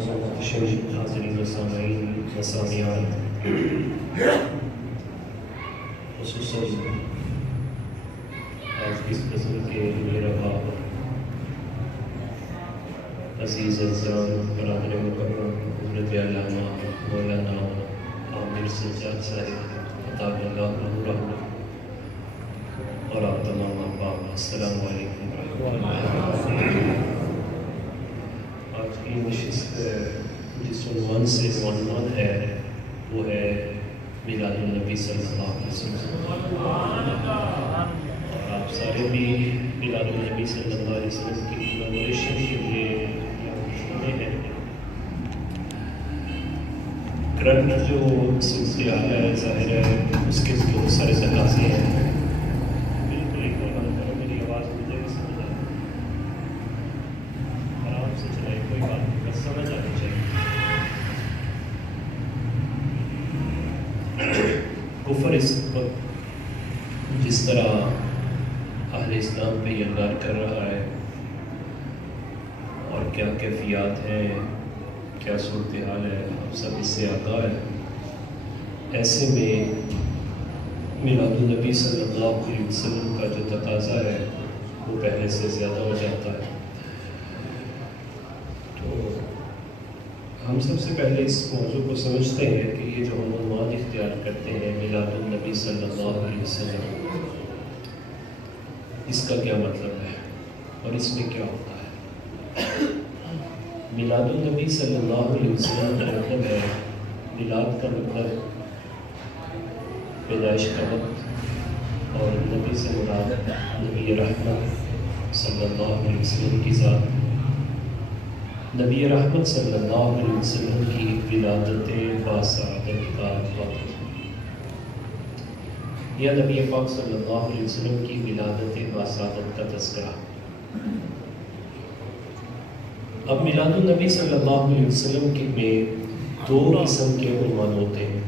حاضرین و سامعین و سامعات، خصوصاً آج کی اس نسل کے میرا باپ عزیز الزام برادر مکرم حضرت علامہ مولانا عامر سجاد صاحب عطا اللہ رحمہ اور آپ تمام احباب، السلام علیکم ورحمۃ اللہ۔ آج کی نشست جس عنوان سے عنوان ہے وہ ہے میلاد النبی صلی اللہ علیہ وسلم، اور آپ سارے بھی میلاد النبی صلی اللہ علیہ وسلم کی کمیموریشن کے لیے سنے ہیں۔ کرنٹ جو صورتحال ہے ظاہر ہے اس کے بہت سارے تقاضے ہیں۔ بالکل ایک بار بند کرو، میری آواز مجھے بھی سمجھ آئے، آرام سے چلائے، کوئی بات نہیں، بس سمجھ آنی چاہیے۔ کفر اس وقت جس طرح اہل اسلام پہ یلغار کر رہا ہے اور کیا کیفیات ہیں، کیا صورتحال ہے، ہم سب اس سے آگاہ ہے۔ ایسے میں میلاد النبی صلی اللہ علیہ وسلم کا جو تقاضا ہے وہ پہلے سے زیادہ ہو جاتا ہے۔ تو ہم سب سے پہلے اس موضوع کو سمجھتے ہیں کہ یہ جو ہم عنوان اختیار کرتے ہیں میلاد النبی صلی اللہ علیہ وسلم، اس کا کیا مطلب ہے اور اس میں کیا ہوتا ہے۔ میلاد النبی صلی اللہ علیہ وسلم کا مطلب ہے، میلاد کا مطلب پیدائش کا وقت، اور نبی سے مراد نبی رحمت صلی اللہ علیہ وسلم کی ذات، نبی رحمت صلی اللہ علیہ وسلم کی ولادت باسعادت کا وقت، یا نبی پاک صلی اللہ علیہ وسلم کی ولادت باسعادت کا تذکرہ۔ اب میلاد النبی صلی اللہ علیہ وسلم میں دو قسم کے عنوان ہوتے ہیں۔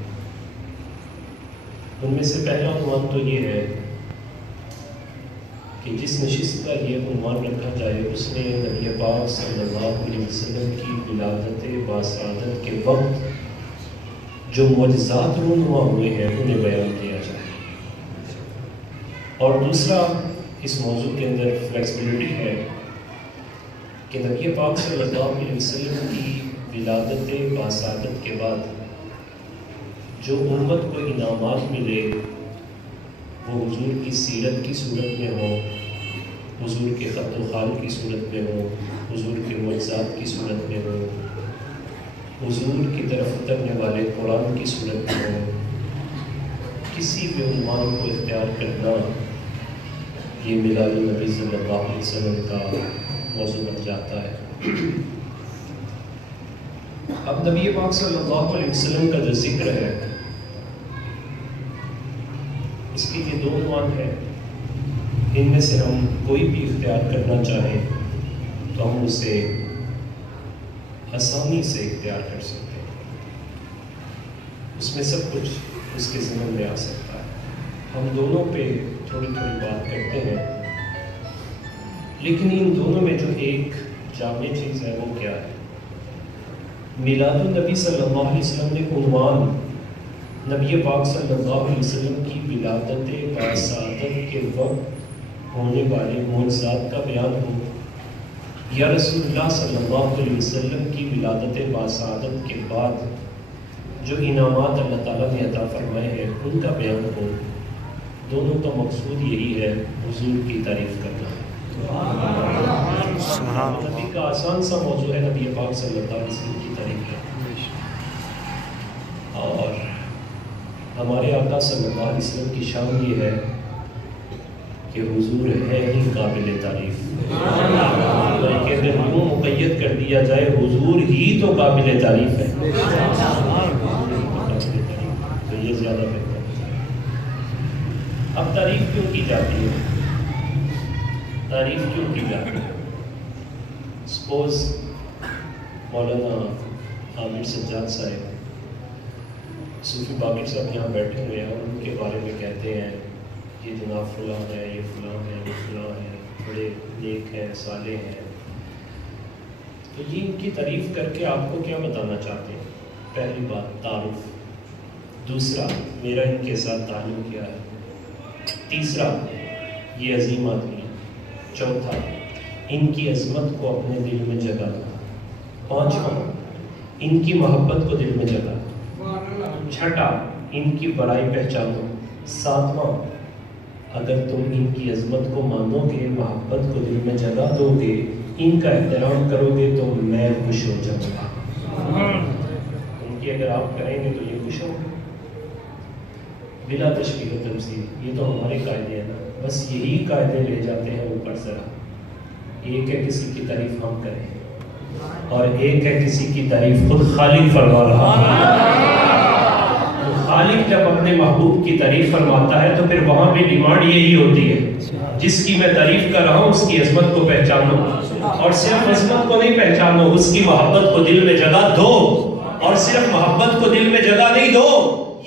ان میں سے پہلا عنوان تو یہ ہے کہ جس نشست کا یہ عنوان رکھا جائے اس میں نبی پاک صلی اللہ علیہ وسلم کی ولادت باسعادت کے وقت جو معجزات رونما ہوئے ہیں انہیں بیان کیا جائے، اور دوسرا اس موضوع کے اندر فلیکسبلٹی ہے کہ نبی پاک صلی اللہ علیہ وسلم کی ولادت باسعادت کے بعد جو امت کو انعامات ملے وہ حضور کی سیرت کی صورت میں ہو، حضور کے خط و خال کی صورت میں ہو، حضور کے معجزات کی صورت میں ہو، حضور کی طرف اترنے والے قرآن کی صورت میں ہو، کسی بھی عنوان کو اختیار کرنا یہ میلاد النبی صلی اللہ علیہ وسلم کا موضوع بن جاتا ہے۔ اب نبی پاک صلی اللہ علیہ وسلم کا جو ذکر ہے اس کے یہ دو عنوان ہیں، ان میں سے ہم کوئی بھی اختیار کرنا چاہیں تو ہم اسے آسانی سے اختیار کر سکتے ہیں، اس میں سب کچھ اس کے ذمن میں آ سکتا ہے۔ ہم دونوں پہ تھوڑی تھوڑی بات کرتے ہیں، لیکن ان دونوں میں جو ایک جامع چیز ہے وہ کیا ہے۔ میلاد النبی صلی اللہ علیہ وسلم نے عنوان نبی پاک صلی اللہ علیہ وسلم کی ولادت باسعادت کے وقت ہونے والے معجزات کا بیان ہو، یا رسول اللہ صلی اللہ علیہ وسلم کی ولادت باسعادت کے بعد جو انعامات اللہ تعالیٰ نے عطا فرمائے ہیں ان کا بیان ہو، دونوں کا مقصود یہی ہے، حضور کی تعریف کرنا۔ نبی کا آسان سا موضوع ہے نبی پاک صلی اللہ علیہ وسلم کی تعریف کرنا، اور ہمارے آقا صلی اللہ علیہ وسلم کی شان یہ ہے کہ حضور ہے ہی قابل تعریف، بلکہ اگر یوں مقید کر دیا جائے حضور ہی تو قابل تعریف ہے تو یہ زیادہ بہتر ہے۔ اب تعریف کیوں کی جاتی ہے؟ تعریف کیوں کی جاتی ہے؟ سپوز مولانا عامر سجاد صاحب، صوفی باقر صاحب یہاں بیٹھے ہوئے ہیں اور ان کے بارے میں کہتے ہیں یہ جناب فلاں ہے، یہ فلاں ہے، یہ فلاں ہے، بڑے نیک ہیں، صالح ہیں، تو یہ ان کی تعریف کر کے آپ کو کیا بتانا چاہتے ہیں؟ پہلی بات تعارف، دوسرا میرا ان کے ساتھ تعلق کیا ہے، تیسرا یہ عظیم آدمی ہے، چوتھا ان کی عظمت کو اپنے دل میں جگہ دو، پانچواں ان کی محبت کو دل میں جگہ دو، چھٹا ان کی بڑائی پہچانو، ساتواں اگر تم ان کی عظمت کو مانو گے، محبت کو دل میں جگہ دو گے، ان کا احترام کرو گے تو میں خوش ہو جاؤں گا۔ ان کی اگر آپ کریں گے تو یہ خوش ہوں گے بلا تشبیہ و تمثیل۔ یہ تو ہمارے قاعدے ہیں نا، بس یہی قاعدے لے جاتے ہیں اوپر ذرا۔ ایک ہے کسی کی تعریف ہم کریں اور ایک ہے کسی کی تعریف خود خالق فرما رہا ہے۔ خالق جب اپنے محبوب کی تعریف فرماتا ہے تو پھر وہاں بھی ڈیمانڈ یہی ہوتی ہے، جس کی میں تعریف کر رہا ہوں اس کی عظمت کو پہچانو، اور صرف عظمت کو نہیں پہچانو، اس کی محبت کو دل میں جگہ دو، اور صرف محبت کو دل میں جگہ نہیں دو،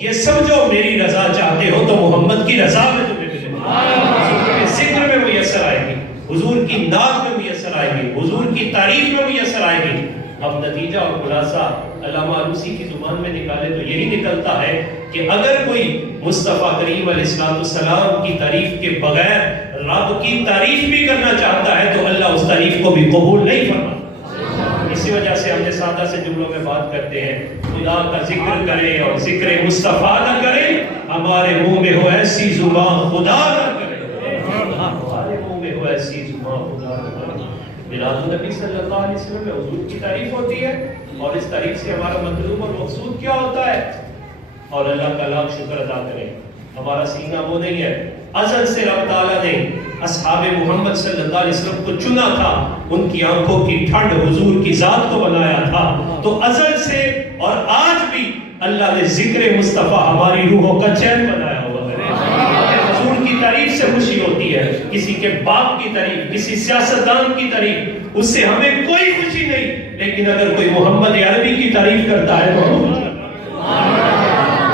یہ سمجھو میری رضا چاہتے ہو تو محمد کی رضا میں تمہیں ملے گی، ذکر میں میسر آئے گی، حضور کی نام میں میسر آئے گی، حضور کی تعریف میں میسر آئے گی۔ اب نتیجہ اور خلاصہ علامہ علوسی کی زبان میں نکالے تو یہی نکلتا ہے کہ اگر کوئی مصطفیٰ کریم علیہ السلام کی تعریف کے بغیر رب کی تعریف بھی کرنا چاہتا ہے تو اللہ اس تعریف کو بھی قبول نہیں فرماتا۔ اسی وجہ سے ہم نے سادہ سے جملوں میں بات کرتے ہیں، خدا کا ذکر کرے اور ذکر مصطفیٰ نہ کرے، ہمارے منہ میں ہو ایسی زبان خدا نہ کرے، ہمارے منہ میں ہو ایسی زبان خدا نہ کرے۔ میلاد النبی صلی اللہ علیہ وسلم میں حضور کی تعریف ہوتی ہے، اور اس تعریف سے ہمارا مطلوب اور مقصود کیا ہوتا ہے؟ اور اللہ کا لاکھ شکر ادا کریں، ہمارا سینہ وہ نہیں ہے، ازل سے رب تعالیٰ نے اصحاب محمد صلی اللہ علیہ وسلم کو چنا تھا، ان کی آنکھوں کی ٹھنڈ حضور کی ذات کو بنایا تھا، تو ازل سے اور آج بھی اللہ نے ذکر مصطفیٰ ہماری روحوں کا چین بنایا ہوا ہے۔ حضور کی تعریف سے خوشی ہوتی ہے، کسی کے باپ کی تعریف، کسی سیاستدان کی تعریف، اس سے ہمیں کوئی خوشی نہیں، لیکن اگر کوئی محمد عربی کی تعریف کرتا ہے تو ہم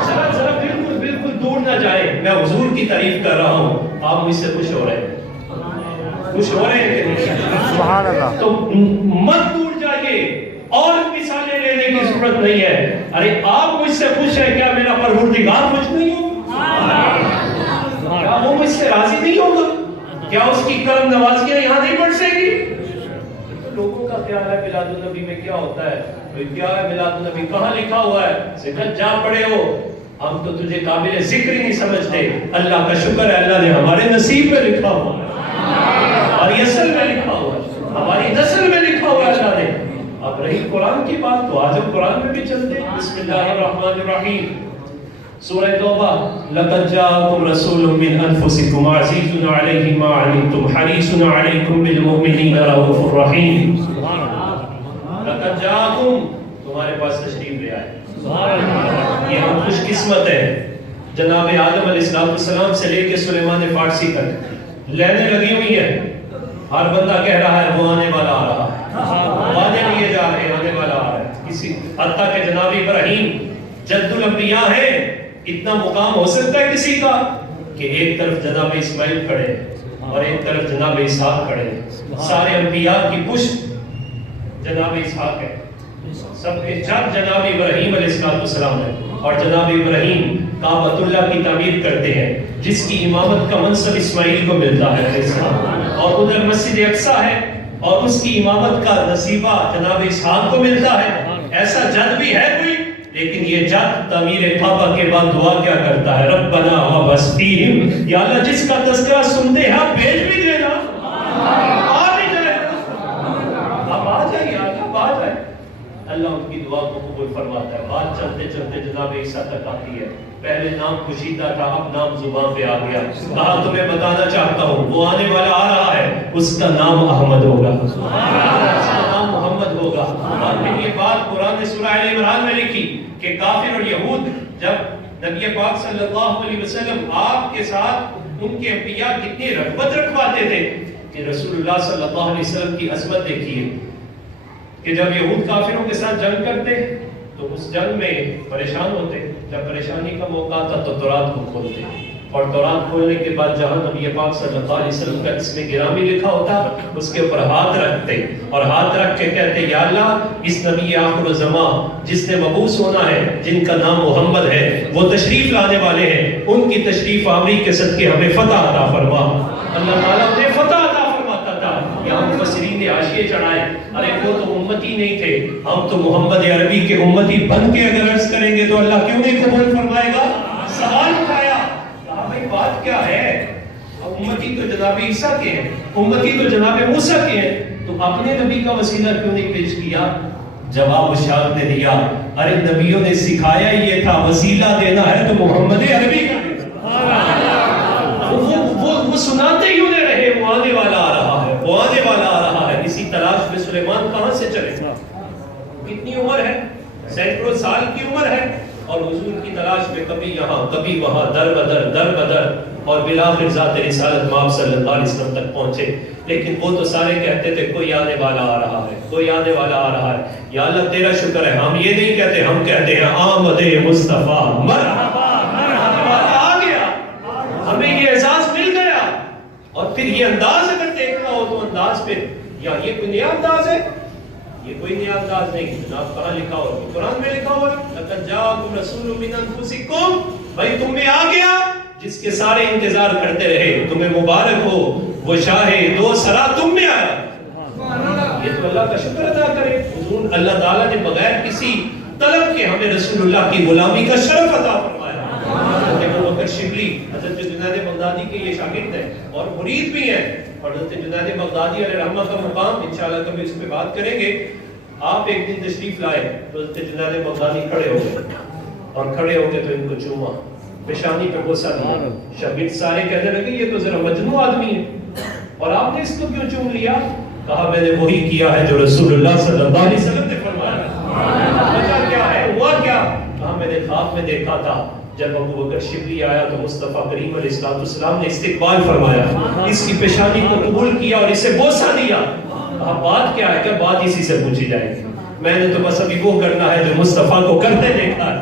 ذرا بالکل دور نہ جائے، میں حضور کی تعریف کر رہا ہوں، آپ مجھ سے خوش ہو رہے ہیں، خوش ہو رہے ہیں سبحان اللہ، تو مت دور جائیے، اور مثالیں لینے کی ضرورت نہیں ہے۔ ارے آپ مجھ سے خوش ہیں، کیا میرا پروردگار خوش نہیں ہو؟ کیا وہ مجھ سے راضی نہیں ہوگا؟ کیا اس کی کرم نوازیاں یہاں نہیں برسے گی؟ لوگوں کا خیال ہے میلاد النبی میں کیا ہوتا ہے، کیا ہے میلاد النبی، کہاں لکھا ہوا ہے، سکھت جا پڑے ہو، ہم تو تجھے قابل ذکر ہی نہیں سمجھتے۔ اللہ کا شکر ہے، اللہ نے ہمارے نصیب میں لکھا ہوا ہے، ہماری اصل میں لکھا ہوا ہے، ہماری نسل میں لکھا ہوا ہے اللہ نے۔ اب رہی قرآن کی بات تو آج ہم قرآن میں بھی چلتے ہیں۔ بسم اللہ الرحمن الرحیم، سورہ توبہ، لَقَدْ جَاءَكُمْ رَسُولٌ مِّنْ أَنفُسِكُمْ عَزِيزٌ عَلَيْهِ مَا عَنِتُّمْ حَرِيصٌ عَلَيْكُمْ بِالْمُؤْمِنِينَ رَءُوفٌ رَحِيمٌ۔ لَقَدْ جَاءَكُمْ، تمہارے پاس تشریف لے آئے۔ یہ ہم خوش قسمت ہے، جناب آدم علیہ السلام سے لے کے سلیمان فارسی تک لینے لگی ہوئی ہیں، ہر بندہ کہہ رہا ہے وہ آنے والا آ رہا ہے، وعدے لیے جا رہے ہیں، آنے والا آ رہا ہے۔ کسی حتیٰ کہ جناب ابراہیم جد الانبیاء ہیں، اتنا مقام ہو سکتا ہے کسی کا کہ ایک طرف جناب اسماعیل کھڑے اور ایک طرف جناب اسحاق کھڑے، سارے انبیاء کی پشت جناب اسحاق ہے، سب کے جب جناب ابراہیم علیہ السلام ہے، اور جناب ابراہیم کعبۃ اللہ کی تعمیر کرتے ہیں، جس کی امامت کا منصب اسماعیل کو ملتا ہے، اور ادھر مسجد اقصیٰ ہے اور اس کی امامت کا نصیبہ جناب اسحاق کو ملتا ہے۔ ایسا جد بھی ہے کوئی، لیکن یہ جد تعمیر کعبہ کے بعد دعا کیا کرتا ہے؟ ربنا وابعث فیہم، یا اللہ جس کا تذکرہ سنتے ہیں آپ بھیج بھی دینا، آ بھی جائے، اب آ جائیے، اب آ جائے۔ اللہ ان کی دعا کو قبول فرماتا ہے۔ بات چلتے چلتے جناب عیسیٰ تک آتی ہے، پہلے نام پوشیدہ تھا، اب نام زبان پہ آ گیا، کہا تمہیں بتانا چاہتا ہوں وہ آنے والا آ رہا ہے، اس کا نام احمد ہوگا، اس کا نام محمد ہوگا۔ اور پھر یہ بات قرآن نے سورہ آل عمران میں لکھی کہ کافر اور یہود جب نبی پاک صلی اللہ علیہ وسلم آپ کے ساتھ ان کے انبیاء کتنی رغبت رکھواتے تھے کہ رسول اللہ صلی اللہ علیہ وسلم کی عظمت دیکھیے کہ جب یہود کافروں کے ساتھ جنگ کرتے تو اس جنگ میں پریشان ہوتے، جب پریشانی کا موقع آتا تو تورات کو کھولتے، اور قرآن کھولنے کے بعد جہاں نبی پاک صلی اللہ علیہ وسلم کا اسم گرامی لکھا ہوتا اس کے اوپر ہاتھ رکھتے اور ہاتھ رکھ کے کہتے یا اللہ اس نبی آخر الزمان جس نے مبعوث ہونا ہے جن کا نام محمد ہے وہ تشریف لانے والے ہیں ان کی تشریف آوری کے صدقے ہمیں فتح عطا فرما. اللہ تعالیٰ نے فتح عطا فرماتا تھا. یہاں مفسرین نے حاشیے چڑھائے ارے وہ تو امتی نہیں تھے ہم تو محمد عربی کے امتی بن کے اگر عرض کریں گے تو اللہ کیوں نہیں قبول فرمائے گا. سوال اٹھایا بھائی بات کیا ہے امتی تو جناب عیسیٰ کے ہیں امتی تو جناب موسیٰ کے ہیں تو اپنے نبی کا وسیلہ کیوں نہیں پیش کیا. جواب شاعر نے دیا ارے نبیوں نے سکھایا یہ تھا وسیلہ دینا ہے تو محمد عربی کا وہ سناتے ہی انہیں رہے وہ آنے والا آ رہا ہے وہ آنے والا آ رہا ہے. اسی تلاش میں سلیمان کہاں سے چلے گا کتنی عمر ہے سینکڑوں سال کی عمر ہے اور حضور کی تلاش میں کبھی یہاں کبھی وہاں در بدر اور بلاخر ذات رسالت مآب صلی اللہ علیہ وسلم تک پہنچے. لیکن وہ تو سارے کہتے تھے کوئی آنے والا آ رہا ہے کوئی آنے والا آ رہا ہے. یا اللہ تیرا شکر ہے ہم یہ نہیں کہتے ہم کہتے ہیں آمد مصطفیٰ مرحبا آ گیا ہمیں یہ احساس مل گیا. اور پھر یہ انداز اگر دیکھنا ہو تو انداز پہ یا یہ کوئی نیا انداز ہے یہ کوئی نیا انداز نہیں. جناب کہاں لکھا ہوا قرآن میں لکھا ہوا لقد جاءکم رسول من انفسکم بھائی تم میں آ گیا جس کے سارے انتظار کرتے رہے تمہیں مبارک ہو وہ شاہ دو سرا تم میں آیا. یہ تو اللہ کا شکر ادا کرے حضور اللہ تعالیٰ نے بغیر کسی طلب کے ہمیں رسول اللہ کی غلامی کا شرف عطا فرمایا. حضرت ابو بکر شبلی حضرت جنید بغدادی کے یہ شاگرد ہیں اور مرید بھی ہیں اور حضرت جنید بغدادی علیہ رحمہ کا مقام انشاءاللہ کبھی اس پہ بات کریں گے. آپ ایک دن تشریف لائے تو حضرت جنید بغدادی کھڑے ہو گئے اور کھڑے ہو کے تو ان کو چوما پیشانی پہ بوسہ دیا. شاگرد سارے کہنے لگے یہ تو ذرا مجنون آدمی ہے اور آپ نے اس کو کیوں چوم لیا. کہا میں نے وہی کیا ہے جو رسول اللہ صلی اللہ علیہ وسلم نے فرمایا. وجہ کیا ہے ہوا کیا. کہا میں نے خواب میں دیکھا تھا جب ابو بکر شبلی آیا تو مصطفیٰ کریم علیہ السلام نے استقبال فرمایا اس کی پیشانی کو قبول کیا اور اسے بوسہ دیا. کہا بات کیا ہے کہ بات اسی سے پوچھی جائے گی میں نے تو بس ابھی وہ کرنا ہے جو مصطفیٰ کو کرتے دیکھا ہے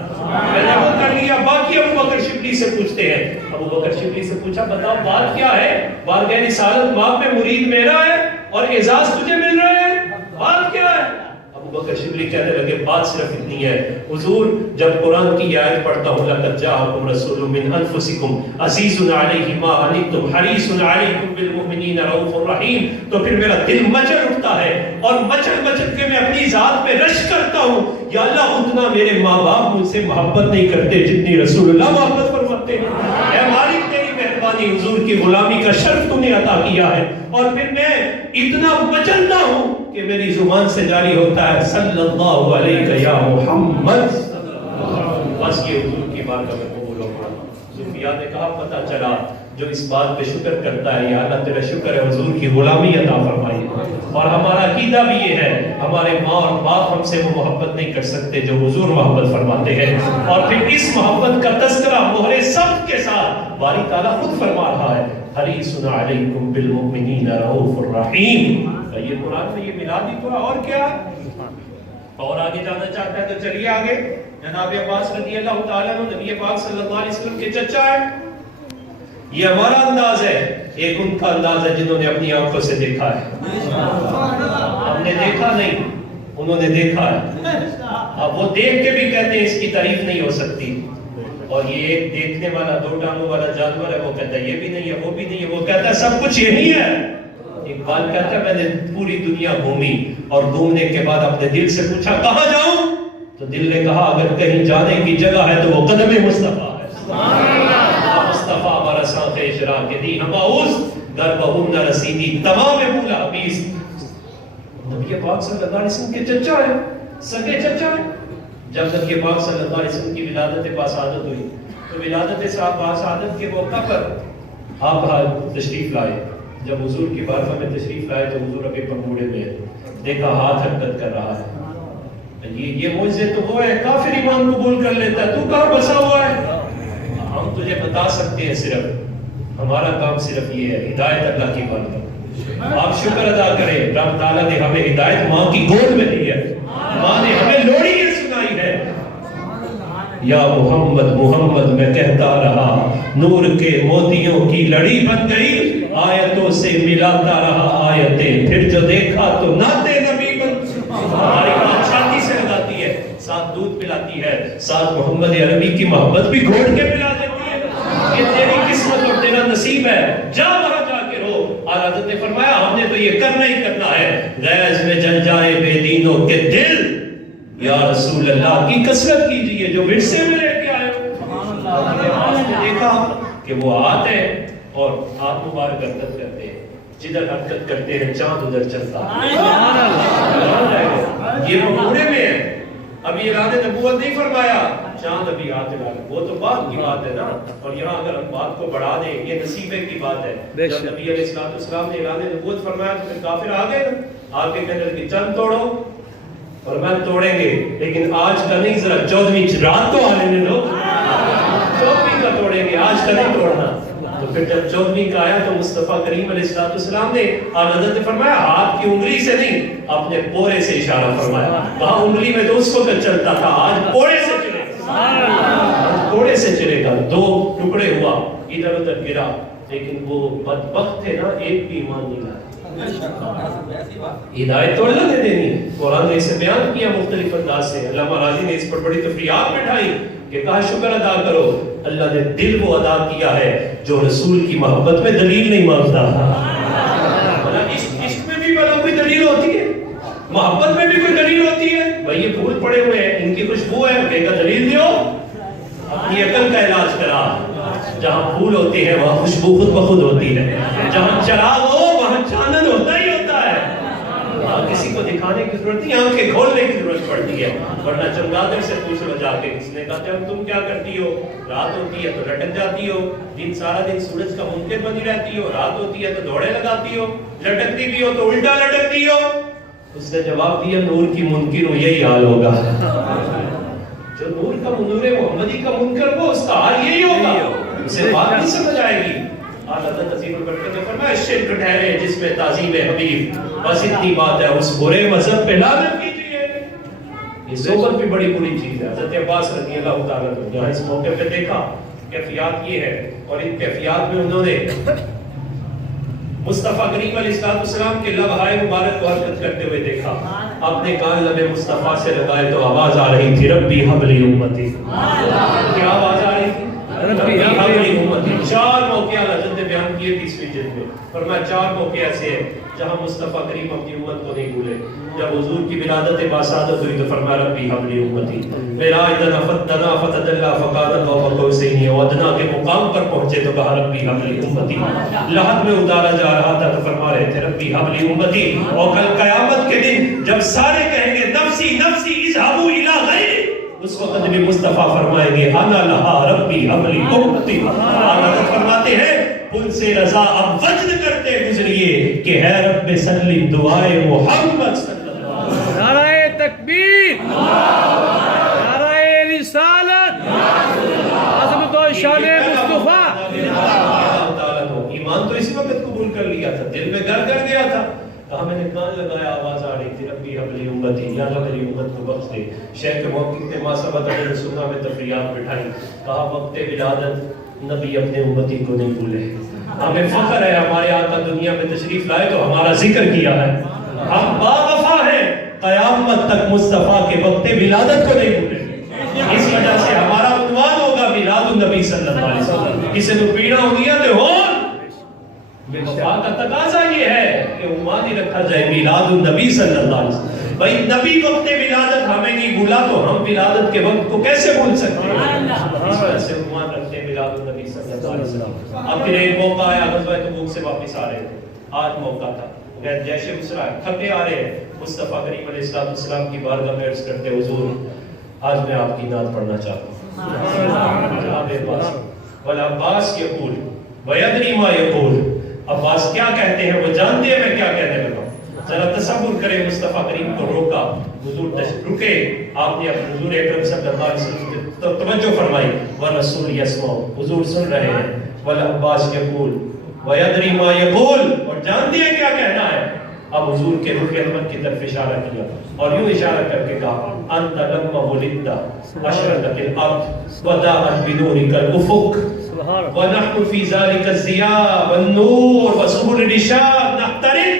میں نے وہ کر لیا. باقی ابو بکر شبلی سے پوچھتے ہیں. ابو بکر شبلی سے پوچھا بتاؤ بات کیا ہے. بارگاہ رسالت مآب میں مرید میرا ہے اور اعزاز تجھے مل رہا ہے بات کیا ہے. ابو بکر شبلی کہنے لگے بات صرف اتنی ہے حضور جب قرآن کی آیت پڑھتا ہوں لقد جاءکم رسول من انفسکم عزیز علیہ ما عنتم حریص علیکم بالمؤمنین رؤوف رحیم تو پھر میرا دل مچل اٹھتا ہے اور مچل کے میں اپنی ذات میں رشک کرتا ہوں یا اللہ اتنا میرے ماں باپ مجھ سے محبت نہیں کرتے جتنی رسول اللہ محبت فرماتے ہیں. اے مالک تیری مہربانی حضور کی غلامی کا شرف تو نے عطا کیا ہے اور پھر میں اتنا مچلتا ہوں کہ میری زبان سے جاری ہوتا ہے صلی اللہ علیہ یا محمد. بس یہ حضور کی بات کا میں قبول ہوگا. صوفیاء نے کہا پتہ چلا جو اس بات پہ شکر کرتا ہے یا اللہ تیرا شکر ہے حضور کی غلامی عطا فرمائی. اور ہمارا عقیدہ بھی یہ ہے ہمارے ماں اور باپ ہم سے وہ محبت نہیں کر سکتے جو حضور محبت فرماتے ہیں. اور پھر اس محبت کا تذکرہ مہر سب کے ساتھ باری تعالیٰ خود فرما رہا ہے حریص علیکم بالمؤمنین رؤوف رحیم. یہ قرآن میں یہ میلادی تو اور کیا اور آگے جانا چاہتا ہے تو چلیے آگے. جناب عباس رضی اللہ تعالیٰ عنہ نبی پاک صلی اللہ علیہ وسلم کے چچا ہے. یہ ہمارا انداز ہے ایک ان کا انداز ہے جنہوں نے اپنی آنکھوں سے دیکھا ہے. ہم نے دیکھا نہیں انہوں نے دیکھا ہے. اب وہ دیکھ کے بھی کہتے ہیں اس کی تعریف نہیں ہو سکتی. اور یہ ایک دیکھنے والا دو ٹانگوں والا جانور ہے وہ کہتا ہے یہ بھی نہیں ہے وہ بھی نہیں ہے وہ کہتا ہے سب کچھ یہی ہے. اقبال کہتا ہے میں نے پوری دنیا گھومی اور گھومنے کے بعد اپنے دل سے پوچھا کہاں جاؤں تو دل نے کہا اگر کہیں جانے کی جگہ ہے تو وہ قدم مصطفیٰ ہے. مصطفیٰ ہمارا سانخ اشراق کے دی ہماؤز در بہن نہ رسیدی تمام بولا حبیز. نبی پاک صلی اللہ علیہ وسلم کے چچا ہے سگے چچا ہے. جب نبی پاک صلی اللہ علیہ وسلم کی ولادت پاسعادت ہوئی تو ولادت پاسعادت کے موقع پر آپ تشریف لائے. جب حضور کی بارگاہ میں تشریف لائے تو حضور ابھی پنگوڑے میں دیکھا ہاتھ حرکت کر رہا ہے. یہ معجزے تو وہ ہے کافر ایمان قبول کر لیتا ہے تو کہاں بسا ہوا ہے. ہم تجھے بتا سکتے ہیں صرف ہمارا کام صرف یہ ہے ہدایت اللہ کی بات کا. آپ شکر ادا کریں رب تعالیٰ نے ہمیں ہدایت ماں کی گود میں دی ہے. ماں نے ہمیں لوڑی یہ سنائی ہے یا محمد محمد میں کہتا رہا، نور کے موتیوں کی لڑی بن گئی، آیتوں سے ملاتا رہا آیتیں، پھر جو دیکھا تو ناتے نبی بن ہماری ماں چھاتی سے لگاتی ہے، ساتھ دودھ پلاتی ہے، ساتھ محمد عربی کی محبت بھی گھوڑ کے پلا دیتی ہے۔ یہ تیری قسمت اور تیرا نصیب ہے، جا وہاں جا کے رو۔ اور حضرت نے فرمایا ہم نے تو یہ کرنا ہی کرنا ہے، غیظ میں جل جائے بے دینوں کے دل، یا رسول اللہ کی کثرت کیجئے جو ورثے میں لے کے آئے ہو۔ نے دیکھا کہ وہ آتے ہیں اور ہاتھ مبارک حرکت کرتے ہیں، جدھر حرکت کرتے ہیں چاند ادھر چلتا ہے۔ یہ مقبورے میں ہے، ابھی اعلان نبوت نہیں فرمایا، چاند ابھی آتے لگا، وہ تو بات کی بات ہے نا۔ اور یہاں اگر ہم بات کو بڑھا دیں، یہ نصیبے کی بات ہے۔ جب نبی علیہ السلام نے اعلان نبوت فرمایا تو پھر کافر آ گئے نا، آ کے کہنے لگے چند توڑو، اور میں توڑیں گے، لیکن آج کا نہیں، ذرا 14ویں رات تو آنے میں لو، 14ویں کا توڑیں گے، آج کا نہیں توڑنا۔ تو پھر جب 14ویں کا آیا تو مصطفیٰ کریم علیہ السلام نے حضرت نے فرمایا ہاتھ کی انگلی سے نہیں، اپنے پورے سے اشارہ فرمایا، وہاں انگلی میں تو اس کو چلتا تھا، آج پورے سے چلے گا، پورے سے چلے گا۔ 2 ٹکڑے ہوا، ادھر ادھر گرا، لیکن وہ بدبخت تھے نا، ایک بھی ایمان نہیں لایا۔ ہدایت تو اللہ نے دینی ہے، قرآن نے اسے بیان کیا مختلف انداز سے، علامہ راضی نے اس پر بڑی تفریحات بٹھائی کہ کہا شکر ادا کرو، اللہ نے دل وہ ادا کیا ہے جو رسول کی محبت میں دلیل نہیں مانگتا۔ عشق میں بھی بلا کوئی دلیل ہوتی ہے، محبت میں بھی کوئی دلیل ہوتی ہے۔ بھائی یہ پھول پڑے ہوئے ہیں، ان کی خوشبو ہے، کہے گا دلیل دیو، اپنی عقل کا علاج کرا۔ جہاں پھول ہوتے ہیں وہاں خوشبو خود بخود ہوتی ہے، جہاں چراغ ہو وہاں چانن ہوتا ہی ہوتا ہے۔ کسی کو دکھانے کی ضرورت نہیں، آنکھیں کھولنے کی ضرورت پڑتی ہے، ورنہ چمگادر سے پوچھ لو جا کے، کسی نے کہا جب تم کیا کرتی ہو، رات ہوتی ہے تو لٹک جاتی ہو، دن سارا دن سورج کا منکر بنی رہتی ہو، رات ہوتی ہے تو دوڑے لگاتی ہو، لٹکتی بھی ہو تو الٹا لٹکتی ہو۔ اس نے جواب دیا نور کی منکر ہو یہی حال ہوگا، جو نور کا نور محمدی کا منکر ہو اس کا حال یہی ہوگا، اسے بات نہیں سمجھ آئے گی۔ حضرت عظیم البرکت نے فرمایا شرک ٹھہرے جس میں تعظیم حبیب، بس اتنی بات ہے اس برے مذہب پہ لعنت کیجیے۔ یہ صحبت بھی بڑی بری چیز ہے۔ حضرت عباس رضی اللہ تعالیٰ عنہ یہاں اس موقع پہ دیکھا، کیفیات یہ ہے، اور ان کیفیات میں انہوں نے مصطفیٰ کریم علیہ السلام کے لبہائے مبارک کو حرکت کرتے ہوئے دیکھا۔ اپنے کان لب مصطفیٰ سے لگائے تو آواز آ رہی تھی ربی حب لی امتی، کیا آواز آ رہی تھی؟ ربی حب لی امتی۔ 4 موقع حضرت نے بیان کیے 30ویں جلد میں، فرمایا 4 موقع ایسے ہیں جہاں مصطفیٰ کریم اپنی امت کو نہیں بھولے۔ جب حضور کی ولادت باسعادت ہوئی تو فرمایا ربی حب لی امتی۔ معراج دنا فتدلی فقال قوم قوسین او ادنیٰ کے مقام پر پہنچے تو کہا ربی حب لی امتی۔ لحد میں اتارا جا رہا تھا تو فرما رہے تھے ربی حب لی امتی۔ اور کل قیامت کے دن جب سارے کہیں گے نفسی نفسی اذهبوا الی غیری، اس وقت بھی مصطفیٰ فرمائیں گے انا لہا ربی حب لی امتی۔ حضرت فرماتے ہیں پل سے رضا اب وجد کرتے گزریے کہ ہے رب سلم دعائے محمد صلی اللہ علیہ وسلم۔ نعرہ تکبیر، نعرہ رسالت، عظمت و شان مصطفیٰ۔ ایمان تو اسی وقت قبول کر لیا تھا، دل میں گر کر گیا تھا، کہا میں نے کان لگایا آواز آ رہی تھی ربی حب لی امتی، یا اللہ میری امت کو بخش دے۔ شیخ موقف نے ما سبق علیہ سنہ میں تفریحات بٹھائی، کہا وقت ولادت نبی اپنے امتی کو نہیں بھولے۔ ہمیں فخر ہے ہمارے آقا دنیا میں تشریف لائے تو ہمارا ذکر کیا ہے، ہم باوفا ہیں، قیامت تک مصطفیٰ کے وقت ولادت کو نہیں بھولے۔ اس وجہ سے ہمارا عنوان ہوگا میلاد النبی صلی اللہ علیہ وسلم۔ کسی نے پیڑا ہو گیا تو ہو وفا کا تقاضا یہ ہے کہ عنوان ہی رکھا جائے میلاد النبی صلی اللہ علیہ وسلم۔ بھائی نبی وقت ولادت ہمیں نہیں بھولا تو ہم ولادت کے وقت کو کیسے بھول سکتے ہیں؟ اس وجہ سے عنوان رکھتے ہیں میلاد النبی صلی اللہ علیہ وسلم۔ اب پھر ایک موقع آیا، غزوہ تبوک سے واپس آ رہے تھے، آج موقع تھا، غیر جیش اسرا تھکے آ رہے ہیں، مصطفیٰ کریم علیہ السلام کی بارگاہ میں عرض کرتے حضور آج میں آپ کی نعت پڑھنا چاہتا ہوں۔ جناب عباس والعباس یقول ویدری ما یقول، عباس کیا کہتے ہیں وہ جانتے ہیں میں کیا کہنے لگا ہوں۔ ذرا تصور کریں مصطفیٰ کریم کو روکا، حضور رکے، آپ نے اپنے حضور اکرم صلی اللہ علیہ وسلم توجہ فرمائی، والرسول یسمع، حضور سن رہے ہیں، والعباس یقول ویدری ما یقول، اور جانتے ہیں کیا کہنا ہے۔ اب حضور کے رخ احمد کی طرف اشارہ کیا اور یوں اشارہ کر کے کہا انت لما ولدت اشرقت الارض وضاءت بنورك الافق ونحن في ذلك الضياء والنور وسبل الرشاد نحترق.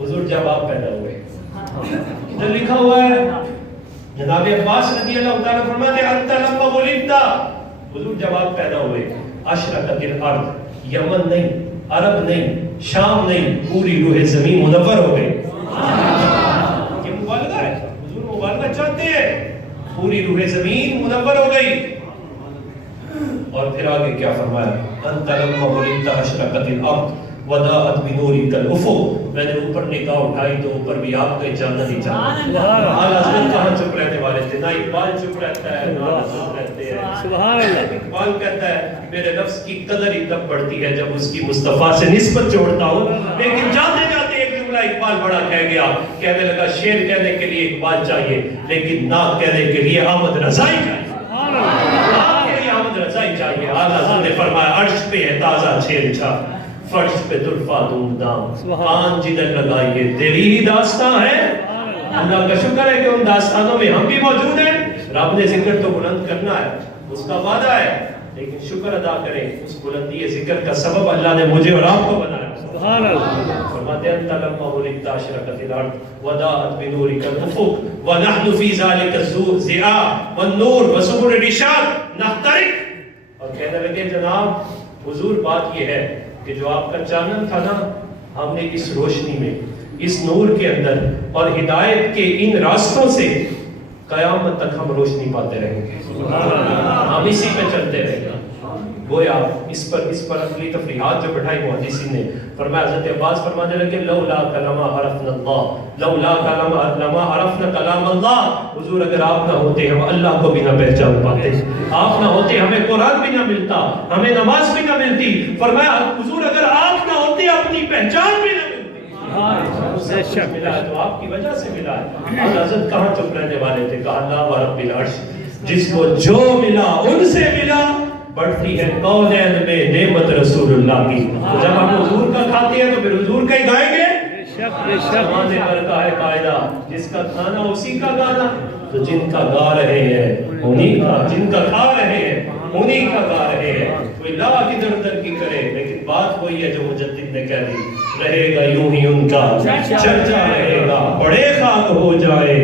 حضور جب آپ پیدا ہوئے ادھر لکھا ہوا ہے جناب عباس رضی اللہ تعالیٰ فرماتے ہیں انت لما ولدت حضور جب آپ پیدا ہوئے اشرقت الارض یمن نہیں عرب نہیں شام نہیں پوری روح زمین منور ہو گئی. یہ مبالغہ ہے حضور مبالغہ چاہتے ہیں پوری روح زمین منور ہو گئی. اور پھر آگے کیا فرمایا انت لما ولدت اشرقت الارض وضاءت بنورك الافق. میں نے اوپر نگاہ اٹھائی تو اوپر بھی آپ کا چاندنی ہی چاندنی. اعلیٰ حضرت کہاں چپ رہنے والے تھے؟ نہ اقبال چپ رہتا ہے نہ حضرت رہتے ہیں. اقبال کہتا ہے میرے نفس کی قدر ہی تب بڑھتی ہے جب اس کی مصطفیٰ سے نسبت جوڑتا ہوں. لیکن جاتے جاتے ایک جملہ اقبال بڑا کہہ گیا, کہنے لگا شعر کہنے کے لیے اقبال چاہیے لیکن نعت کہنے کے لیے احمد رضائی چاہیے. احمد رضائی چاہیے. اعلیٰ حضرت نے فرمایا عرش پہ ہے تازہ چھیل چھا فرش پہ طرفہ دھوم دھام آن جدھر لگائیے تیری ہی داستان ہے. اللہ کا شکر ہے کہ ان داستانوں میں ہم بھی موجود ہیں. رب نے ذکر تو بلند کرنا ہے اس کا وعدہ ہے لیکن شکر ادا کریں اس بلندی ذکر کا سبب اللہ نے مجھے اور آپ کو بنایا. سبحان اللہ. فرماتے ہیں انت لما ولدت اشرقت الارض وضاءت بنورك الافق ونحن في ذلك الضياء والنور وسبل الرشاد نحترق. اور کہنے لگے جناب حضور بات یہ ہے کہ جو آپ کا چانن تھا نا ہم نے اس روشنی میں اس نور کے اندر اور ہدایت کے ان راستوں سے قیامت تک ہم روشنی پاتے رہیں گے. ہم اسی پہ چلتے رہیں گے. گویا اس پر اصلی تفریحات جو بٹھائی محدثین نے فرمایا حضرت عباس فرمانے لگے لولا کلمہ عرفنا اللہ لولا کلمہ عرفنا کلام اللہ. حضور اگر آپ نہ ہوتے ہم اللہ کو بھی نہ پہچان پاتے, آپ نہ ہوتے ہمیں قرآن بھی نہ ملتا, ہمیں نماز بھی نہ ملتی. فرمایا حضور اگر آپ نہ ہوتے اپنی پہچان بھی نہ ملتی. ملا تو آپ کی وجہ سے ملا ہے. حضرت کہاں چپ رہنے والے تھے؟ کہا اللہ و رب العرش جس کو جو ملا ان سے ملا بڑھتی ہے کونین میں نعمت رسول اللہ کی. جب ہم حضور کا کھاتے ہیں تو پھر حضور کا ہی گائیں گے. زمانے پر کا ہے قاعدہ جس کا کھانا اسی کا گانا. تو جن کا گا رہے ہیں انہی کا, جن کا کھا رہے ہیں انہی کا گا رہے ہیں. کوئی لا ادھر ادھر کی کرے لیکن بات وہی ہے جو مجدد نے کہہ دی رہے گا یوں ہی ان کا چرچا رہے گا بڑے خاک ہو جائے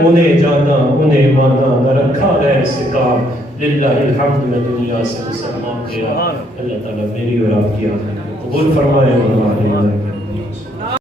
انہیں جانا انہیں مانا نہ رکھا رہے سے کام. للہ الحمد میں دنیا سے مسلمان کیا. اللہ تعالیٰ میری اور آپ کی قبول فرمائے.